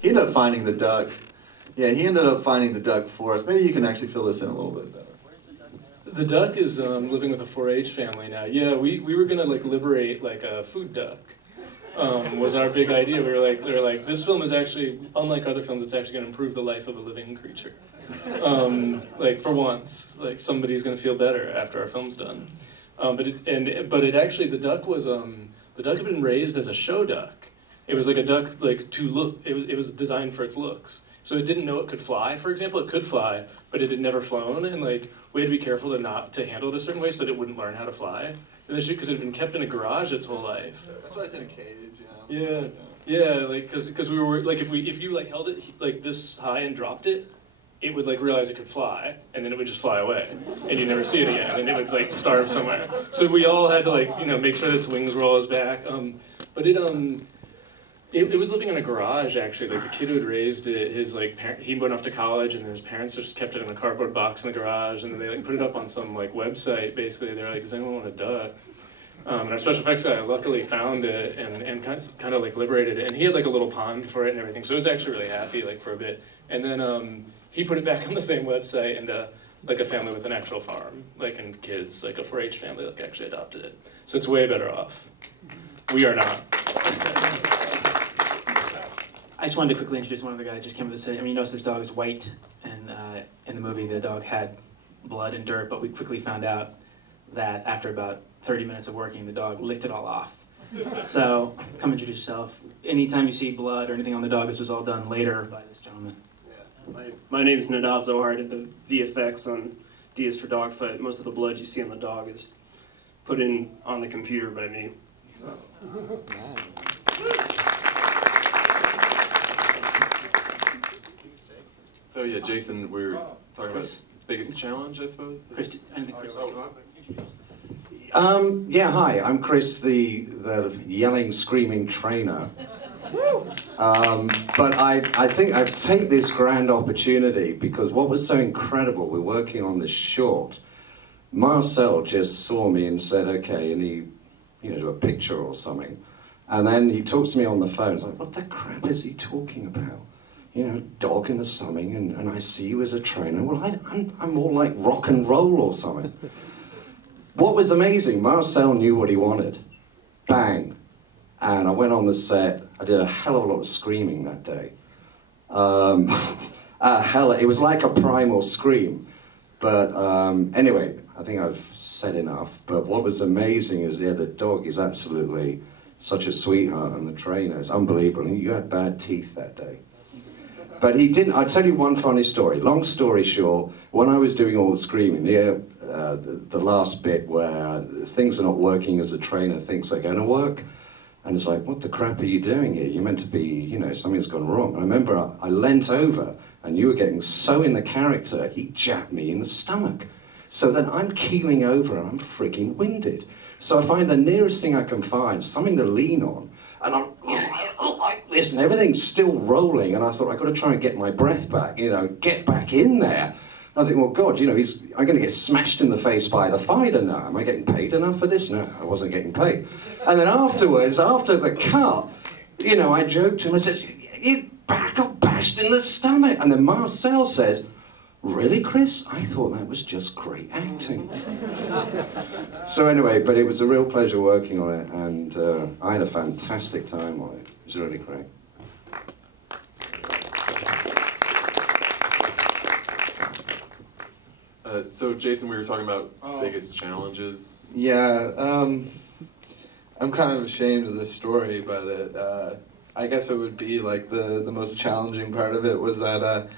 he ended up finding the duck. Yeah, he ended up finding the duck for us. Maybe you can actually fill this in a little bit better. The duck is living with a 4-H family now. Yeah, we were gonna like liberate like a food duck. Was our big idea. We were like, this film is actually, unlike other films, it's actually gonna improve the life of a living creature. Like for once, like somebody's gonna feel better after our film's done. But it actually, the duck had been raised as a show duck. It was like a duck like to look. It was designed for its looks. So it didn't know it could fly. For example, it could fly, but it had never flown, and like we had to be careful to handle it a certain way so that it wouldn't learn how to fly. Because it had been kept in a garage its whole life. That's why it's in a cage, you know. Yeah, like because we were like if you like held it like this high and dropped it, it would like realize it could fly, and then it would just fly away, and you'd never see it again, and it would like starve somewhere. So we all had to like make sure that its wings were always back. But it was living in a garage actually. Like the kid who had raised it, he went off to college, and his parents just kept it in a cardboard box in the garage, and then they like put it up on some like website. Basically, they were like, "Does anyone want a duck?" And our special effects guy luckily found it and kind of like liberated it, and he had like a little pond for it and everything. So it was actually really happy like for a bit, and then he put it back on the same website, and like a family with an actual farm, like and kids, like a 4-H family, like actually adopted it. So it's way better off. We are not. I just wanted to quickly introduce one other guy that just came to the city. I mean, you notice this dog is white, and in the movie the dog had blood and dirt, but we quickly found out that after about 30 minutes of working, the dog licked it all off. So come introduce yourself. Anytime you see blood or anything on the dog, this was all done later by this gentleman. Yeah. My name is Nadav Zohar. I did the VFX on D is for Dogfight. Most of the blood you see on the dog is put in on the computer by me. So. So yeah, Jason, we were talking about biggest challenge, I suppose. Yeah, hi, I'm Chris, the yelling, screaming trainer. But I think I take this grand opportunity because what was so incredible, we're working on this short. Marcel just saw me and said, okay, and he, do a picture or something. And then he talks to me on the phone. It's like, what the crap is he talking about? Dog and something, and I see you as a trainer. Well, I'm more like rock and roll or something. What was amazing, Marcel knew what he wanted. Bang. And I went on the set. I did a hell of a lot of screaming that day. It was like a primal scream. But anyway, I think I've said enough. But what was amazing is, the dog is absolutely such a sweetheart, and the trainer is unbelievable. And you had bad teeth that day. But he didn't. I'll tell you one funny story. Long story short, when I was doing all the screaming, the last bit where things are not working as a trainer thinks they're going to work, and it's like, what the crap are you doing here? You're meant to be, something's gone wrong. I remember I leant over, and you were getting so in the character, he jabbed me in the stomach. So then I'm keeling over, and I'm freaking winded. So I find the nearest thing I can find, something to lean on, and I'm like this, and everything's still rolling, and I thought, I've got to try and get my breath back, get back in there. And I think, well, God, I'm going to get smashed in the face by the fighter now. Am I getting paid enough for this? No, I wasn't getting paid. And then afterwards, after the cut, I joked to him, I said, you got bashed in the stomach. And then Marcel says, really, Chris? I thought that was just great acting. So anyway, but it was a real pleasure working on it, and I had a fantastic time on it. It was really great. So Jason, we were talking about biggest challenges. Yeah, I'm kind of ashamed of this story, but I guess it would be like the most challenging part of it was that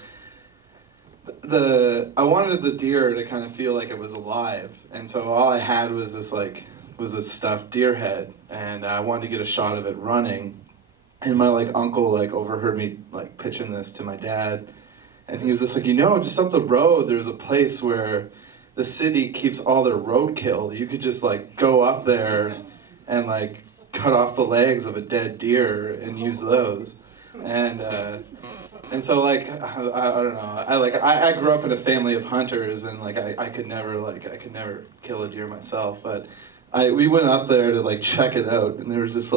I wanted the deer to kind of feel like it was alive, and so all I had was this stuffed deer head, and I wanted to get a shot of it running, and my uncle overheard me pitching this to my dad, and he was just like, just up the road there's a place where the city keeps all their roadkill. You could just go up there and cut off the legs of a dead deer and use those, and so I don't know, I grew up in a family of hunters, and I could never kill a deer myself, but we went up there to check it out, and there was this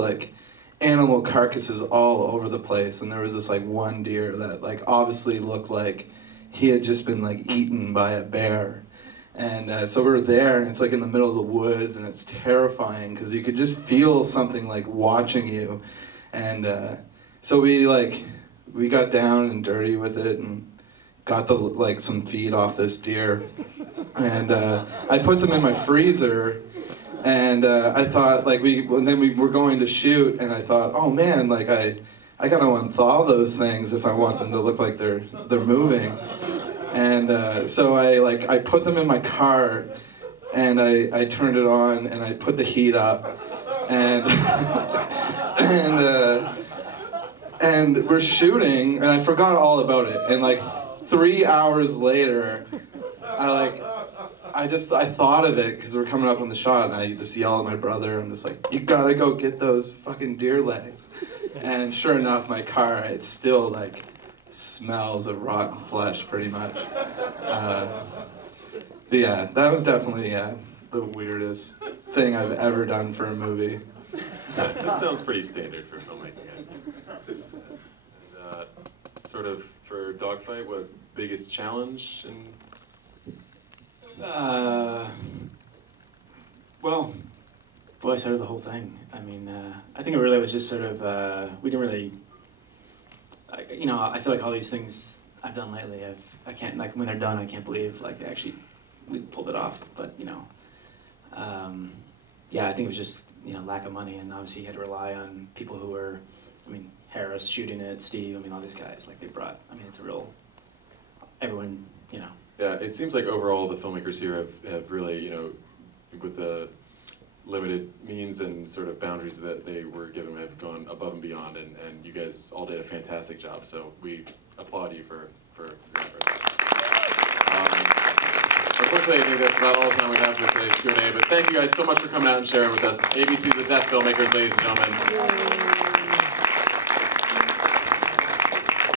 animal carcasses all over the place, and there was this like one deer that like obviously looked like he had just been like eaten by a bear. And so we were there, and it's like in the middle of the woods, and it's terrifying because you could just feel something like watching you. And so we got down and dirty with it, and got the like some feet off this deer, and I put them in my freezer. And I thought, like, then we were going to shoot, and I thought, oh man, like I gotta unthaw those things if I want them to look like they're moving. And so I put them in my car, and I turned it on, and I put the heat up, and and we're shooting, and I forgot all about it. And like 3 hours later, I thought of it because we're coming up on the shot, and I just yell at my brother. I'm just like, you gotta go get those fucking deer legs. And sure enough, my car, it still like smells of rotten flesh pretty much. But yeah, that was definitely the weirdest thing I've ever done for a movie. That sounds pretty standard for filmmaking. And, sort of for Dogfight, what biggest challenge and well, boy, sort of the whole thing. I mean, I think it really was just sort of, we didn't really, I feel like all these things I've done lately, I can't, like, when they're done, I can't believe, like, we pulled it off. But, yeah, I think it was just, lack of money, and obviously you had to rely on people who were, Harris shooting it, Steve, all these guys, like, they brought, it's a real, everyone, Yeah, it seems like overall the filmmakers here have really, with the limited means and sort of boundaries that they were given, have gone above and beyond, and you guys all did a fantastic job, so we applaud you for your efforts. Unfortunately, I think that's about all the time we have for today's Q&A, but thank you guys so much for coming out and sharing with us. ABC's The Deaf Filmmakers, ladies and gentlemen.